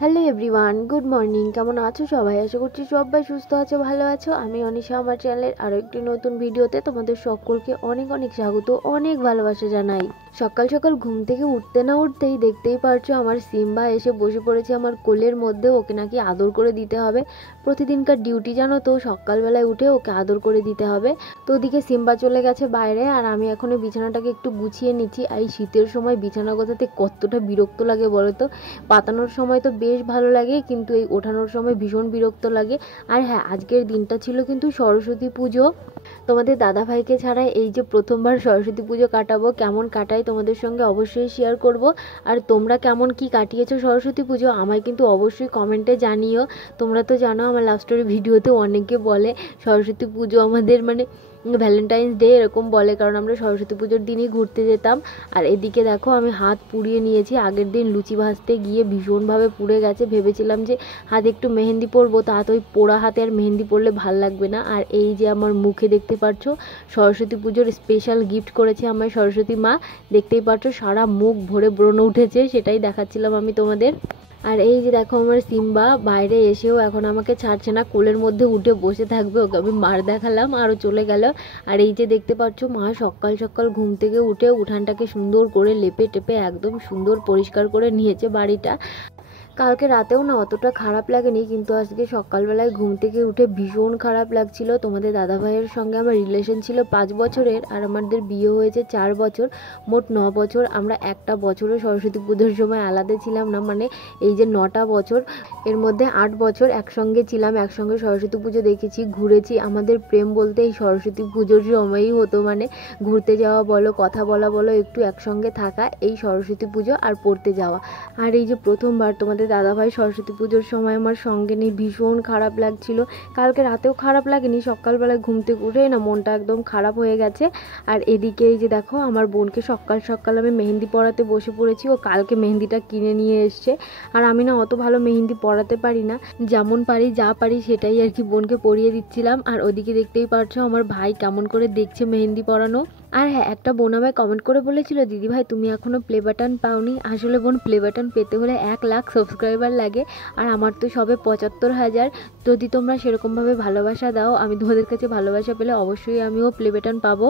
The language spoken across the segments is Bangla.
Hello everyone, good morning. কেমন আছো সবাই? আশা করছি সবাই সুস্থ আছো, ভালো আছো। আমি অনিশা, আমার চ্যানেলের আরও একটি নতুন ভিডিওতে তোমাদের সকলকে অনেক অনেক স্বাগত, অনেক ভালোবাসা জানাই। সকাল সকাল ঘুম থেকে উঠতে না উঠতেই দেখতেই পারছো আমার সিম্বা এসে বসে পড়েছে আমার কোলের মধ্যে। ওকে নাকি আদর করে দিতে হবে, প্রতিদিনকার ডিউটি জানো তো, সকালবেলায় উঠে ওকে আদর করে দিতে হবে। তো ওদিকে সিম্বা চলে গেছে বাইরে, আর আমি এখনো বিছানাটাকে একটু গুছিয়ে নিচ্ছি। এই শীতের সময় বিছানা গোছাতে কতটা বিরক্ত লাগে বলো তো। পাতানোর সময় তো বেশ ভালো লাগে, কিন্তু এই ওঠানোর সময় ভীষণ বিরক্ত লাগে। আর হ্যাঁ, আজকের দিনটা ছিল কিন্তু সরস্বতী পুজো। তোমাদের দাদাভাইকে ছাড়া এই যে প্রথমবার সরস্বতী পুজো কাটাবো, কেমন কাটাই তোমাদের সঙ্গে অবশ্যই শেয়ার করব। আর তোমরা কেমন কি কাটিয়েছো সরস্বতী পুজো আমায় কিন্তু অবশ্যই কমেন্টে জানিও। তোমরা তো জানো আমার লাভ স্টোরি ভিডিওতে অনেকে বলে সরস্বতী পুজো আমাদের মানে ভ্যালেন্টাইন্স ডে এরকম বলে, কারণ আমরা সরস্বতী পুজোর দিনই ঘুরতে যেতাম। আর এদিকে দেখো আমি হাত পুড়িয়ে নিয়েছি, আগের দিন লুচি ভাজতে গিয়ে ভীষণভাবে পুড়ে গেছে। ভেবেছিলাম যে হাতে একটু মেহেন্দি পরবো, তা তো ওই পোড়া হাতে আর মেহেন্দি পরলে ভাল লাগবে না। আর এই যে আমার মুখে দেখতে পাচ্ছ সরস্বতী পুজোর স্পেশাল গিফট করেছে আমায় সরস্বতী মা। দেখতেই পাচ্ছ সারা মুখ ভরে ব্রণ উঠেছে, সেটাই দেখাচ্ছিলাম আমি তোমাদের। আর এই যে দেখো আমার সিম্বা বাইরে এসেও এখন আমাকে ছাড়ছে না, কোলের মধ্যে উঠে বসে থাকবে। ওকে আমি মার দেখালাম আরও চলে গেল। আর এই যে দেখতে পাচ্ছ মা সকাল সকাল ঘুম থেকে উঠে উঠানটাকে সুন্দর করে লেপে টেপে একদম সুন্দর পরিষ্কার করে নিয়েছে বাড়িটা। কালকে রাতেও না অতটা খারাপ লাগেনি, কিন্তু আজকে সকালবেলায় ঘুম থেকে উঠে ভীষণ খারাপ লাগছিল। তোমাদের দাদাভাইয়ের সঙ্গে আমার রিলেশন ছিল 5 বছরের, আর আমাদের বিয়ে হয়েছে 4 বছর, মোট 9 বছর। আমরা একটা বছরও সরস্বতী পুজোর সময় আলাদা ছিলাম না, মানে এই যে 9টা বছর, এর মধ্যে 8 বছর একসঙ্গে ছিলাম, একসঙ্গে সরস্বতী পুজো দেখেছি, ঘুরেছি। আমাদের প্রেম বলতে এই সরস্বতী পুজোর সময়ই হতো, মানে ঘুরতে যাওয়া বলো, কথা বলা বলো, একটু একসঙ্গে থাকা, এই সরস্বতী পুজো আর পড়তে যাওয়া। আর এই যে প্রথমবার তোমাদের দাদাভাই সরস্বতী পুজোর সময় আমার সঙ্গে নেই, ভীষণ খারাপ লাগছিল। কালকে রাতেও খারাপ লাগেনি, সকালবেলায় ঘুম থেকে উঠে না মনটা একদম খারাপ হয়ে গেছে। আর এদিকে এই যে দেখো আমার বোনকে সকাল সকাল আমি মেহেন্দি পরাতে বসে পড়েছি। ও কালকে মেহেন্দিটা কিনে নিয়ে এসছে, আর আমি না অত ভালো মেহেন্দি পরাতে পারি না, যেমন পারি যা পারি সেটাই আর কি বোনকে পরিয়ে দিচ্ছিলাম। আর ওদিকে দেখতেই পারছো আমার ভাই কেমন করে দেখছে মেহেন্দি পরানো। আর হ্যাঁ, একটা বোন আমায় কমেন্ট করে বলেছিল, দিদি ভাই তুমি এখনও প্লে বাটন পাওনি। আসলে বোন, প্লে বাটন পেতে হলে 1 লাখ সাবস্ক্রাইবার লাগে, আর আমার তো সবে 75,000। যদি তোমরা সেরকমভাবে ভালোবাসা দাও, আমি তোমাদের কাছে ভালোবাসা পেলে অবশ্যই আমিও প্লে বাটন পাবো।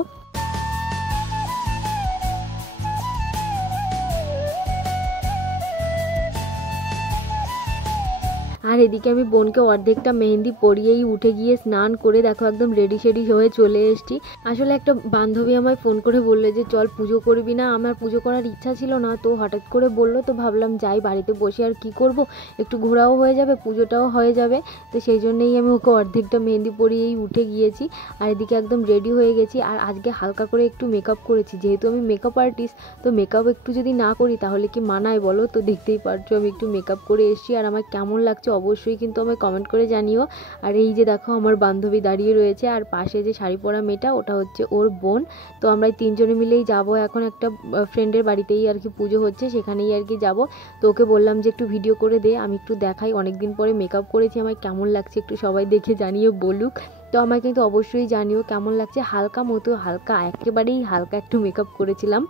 আর এদিকে আমি বোনকে অর্ধেকটা মেহেন্দি পরিয়েই উঠে গিয়ে স্নান করে দেখো একদম রেডি শেডি হয়ে চলে এসেছি। আসলে একটা বান্ধবী আমায় ফোন করে বললো যে চল পুজো করবি না। আমার পুজো করার ইচ্ছা ছিল না, তো হঠাৎ করে বললো, তো ভাবলাম যাই, বাড়িতে বসে আর কি করব, একটু ঘোরাও হয়ে যাবে, পুজোটাও হয়ে যাবে। তো সেই জন্যেই আমি ওকে অর্ধেকটা মেহেন্দি পরিয়েই উঠে গিয়েছি। আর এদিকে একদম রেডি হয়ে গেছি। আর আজকে হালকা করে একটু মেকআপ করেছি, যেহেতু আমি মেকআপ আর্টিস্ট, তো মেকআপ একটু যদি না করি তাহলে কি মানায় বলো। তো দেখতেই পারছো আমি একটু মেকআপ করে এসেছি, আর আমার কেমন লাগছে অবশ্যই কিন্তু আমায় কমেন্ট করে জানিও। আর এই যে দেখো আমার বান্ধবী দাঁড়িয়ে রয়েছে, আর পাশে যে শাড়ি পরা মেয়েটা ওটা হচ্ছে ওর বোন। তো আমরা এই 3 জনে মিলেই যাবো এখন একটা ফ্রেন্ডের বাড়িতেই আর কি পুজো হচ্ছে, সেখানেই আর কি যাবো। তো ওকে বললাম যে একটু ভিডিও করে দে, আমি একটু দেখাই, অনেকদিন পরে মেকআপ করেছি, আমায় কেমন লাগছে একটু সবাই দেখে জানিয়ে বলুক। তো আমায় কিন্তু অবশ্যই জানিও কেমন লাগছে। হালকা মতো, হালকা একেবারেই হালকা একটু মেকআপ করেছিলাম।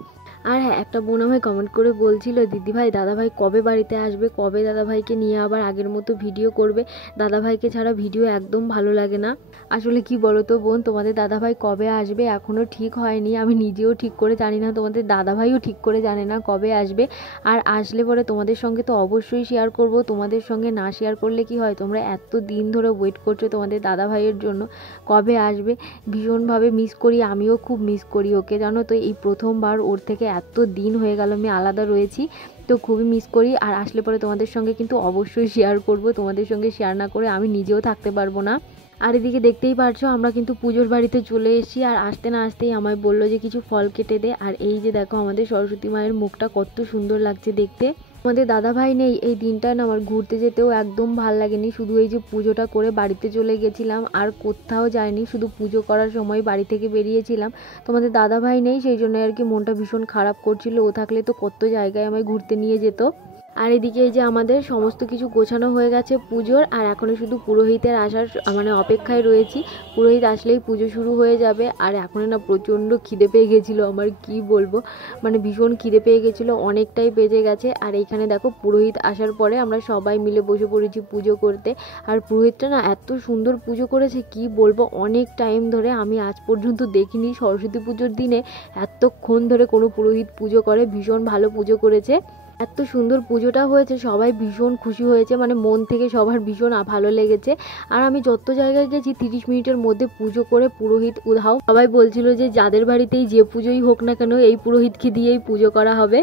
আর হ্যাঁ, একটা বোন আমায় কমেন্ট করে বলছিল, দিদিভাই দাদাভাই কবে বাড়িতে আসবে, কবে দাদাভাইকে নিয়ে আবার আগের মতো ভিডিও করবে, দাদাভাইকে ছাড়া ভিডিও একদম ভালো লাগে না। আসলে কি বলো তো বোন, তোমাদের দাদাভাই কবে আসবে এখনও ঠিক হয়নি, আমি নিজেও ঠিক করে জানি না, তোমাদের দাদাভাইও ঠিক করে জানে না কবে আসবে। আর আসলে পরে তোমাদের সঙ্গে তো অবশ্যই শেয়ার করব। তোমাদের সঙ্গে না শেয়ার করলে কি হয়, তোমরা এত দিন ধরে ওয়েট করছো তোমাদের দাদাভাইয়ের জন্য, কবে আসবে। ভীষণভাবে মিস করি, আমিও খুব মিস করি ওকে, জানো তো। এই প্রথমবার ওর থেকে এত দিন হয়ে গেল আমি আলাদা রয়েছি, তো খুবই মিস করি। আর আসলে পরে তোমাদের সঙ্গে কিন্তু অবশ্যই শেয়ার করব, তোমাদের সঙ্গে শেয়ার না করে আমি নিজেও থাকতে পারবো না। আর এদিকে দেখতেই পারছো আমরা কিন্তু পুজোর বাড়িতে চলে এসেছি, আর আসতে না আসতেই আমায় বললো যে কিছু ফল কেটে দে। আর এই যে দেখো আমাদের সরস্বতী মায়ের মুখটা কত সুন্দর লাগছে দেখতে। আমাদের দাদাভাই নেই এই দিনটা না, আমার ঘুরতে যেতেও একদম ভাল লাগেনি। শুধু এই যে পুজোটা করে বাড়িতে চলে গেছিলাম, আর কোথাও যাইনি, শুধু পুজো করার সময় বাড়ি থেকে বেরিয়েছিলাম। তোমাদের দাদাভাই নেই, সেই জন্য আর কি মনটা ভীষণ খারাপ করছিল। ও থাকলে তো কত জায়গায় আমায় ঘুরতে নিয়ে যেত। আর এদিকে এই যে আমাদের সমস্ত কিছু গোছানো হয়ে গেছে পুজোর, আর এখনও শুধু পুরোহিতের আসার মানে অপেক্ষায় রয়েছি। পুরোহিত আসলেই পুজো শুরু হয়ে যাবে। আর এখন না প্রচণ্ড খিদে পেয়ে গেছিলো আমার, কি বলবো, মানে ভীষণ খিদে পেয়ে গেছিলো, অনেকটাই বেজে গেছে। আর এইখানে দেখো পুরোহিত আসার পরে আমরা সবাই মিলে বসে পড়েছি পুজো করতে। আর পুরোহিতটা না এত সুন্দর পুজো করেছে, কি বলবো, অনেক টাইম ধরে, আমি আজ পর্যন্ত দেখিনি সরস্বতী পুজোর দিনে এতক্ষণ ধরে কোনো পুরোহিত পুজো করে। ভীষণ ভালো পুজো করেছে, এত সুন্দর পুজোটা হয়েছে, সবাই ভীষণ খুশি হয়েছে, মানে মন থেকে সবার ভীষণ ভালো লেগেছে। আর আমি যত জায়গায় গেছি 30 মিনিটের মধ্যে পুজো করে পুরোহিত উধাও। সবাই বলছিল যে যাদের বাড়িতেই যে পুজোই হোক না কেন এই পুরোহিতকে দিয়েই পুজো করা হবে।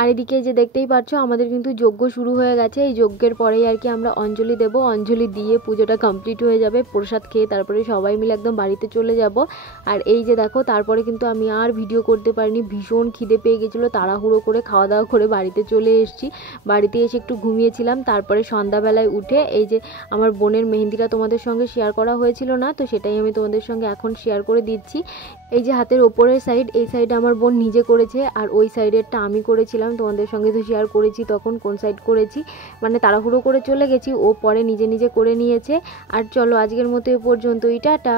আর এদিকে যে দেখতেই পাচ্ছ আমাদের কিন্তু যজ্ঞ শুরু হয়ে গেছে। এই যজ্ঞের পরেই আর কি আমরা অঞ্জলি দেব, অঞ্জলি দিয়ে পুজোটা কমপ্লিট হয়ে যাবে। প্রসাদ খেয়ে তারপরে সবাই মিলে একদম বাড়িতে চলে যাব। আর এই যে দেখো তারপরে কিন্তু আমি আর ভিডিও করতে পারিনি, ভীষণ খিদে পেয়ে গেছিলো, তাড়াহুড়ো করে খাওয়া দাওয়া করে বাড়িতে চলে এসেছি। বাড়িতে এসে একটু ঘুমিয়েছিলাম, তারপরে সন্ধ্যাবেলায় উঠে এই যে আমার বোনের মেহেন্দিটা তোমাদের সঙ্গে শেয়ার করা হয়েছিল না, তো সেটাই আমি তোমাদের সঙ্গে এখন শেয়ার করে দিচ্ছি। এই যে হাতের ওপরের সাইড, এই সাইডে আমার বোন নিজে করেছে, আর ওই সাইডেরটা আমি করেছিলাম। তোমাদের সঙ্গে তো শেয়ার করেছি তখন কোন সাইড করেছি, মানে তাড়াহুড়ো করে চলে গেছি, ও পরে নিজে নিজে করে নিয়েছে। আর চলো আজকের মতো এ পর্যন্তই, টাটা।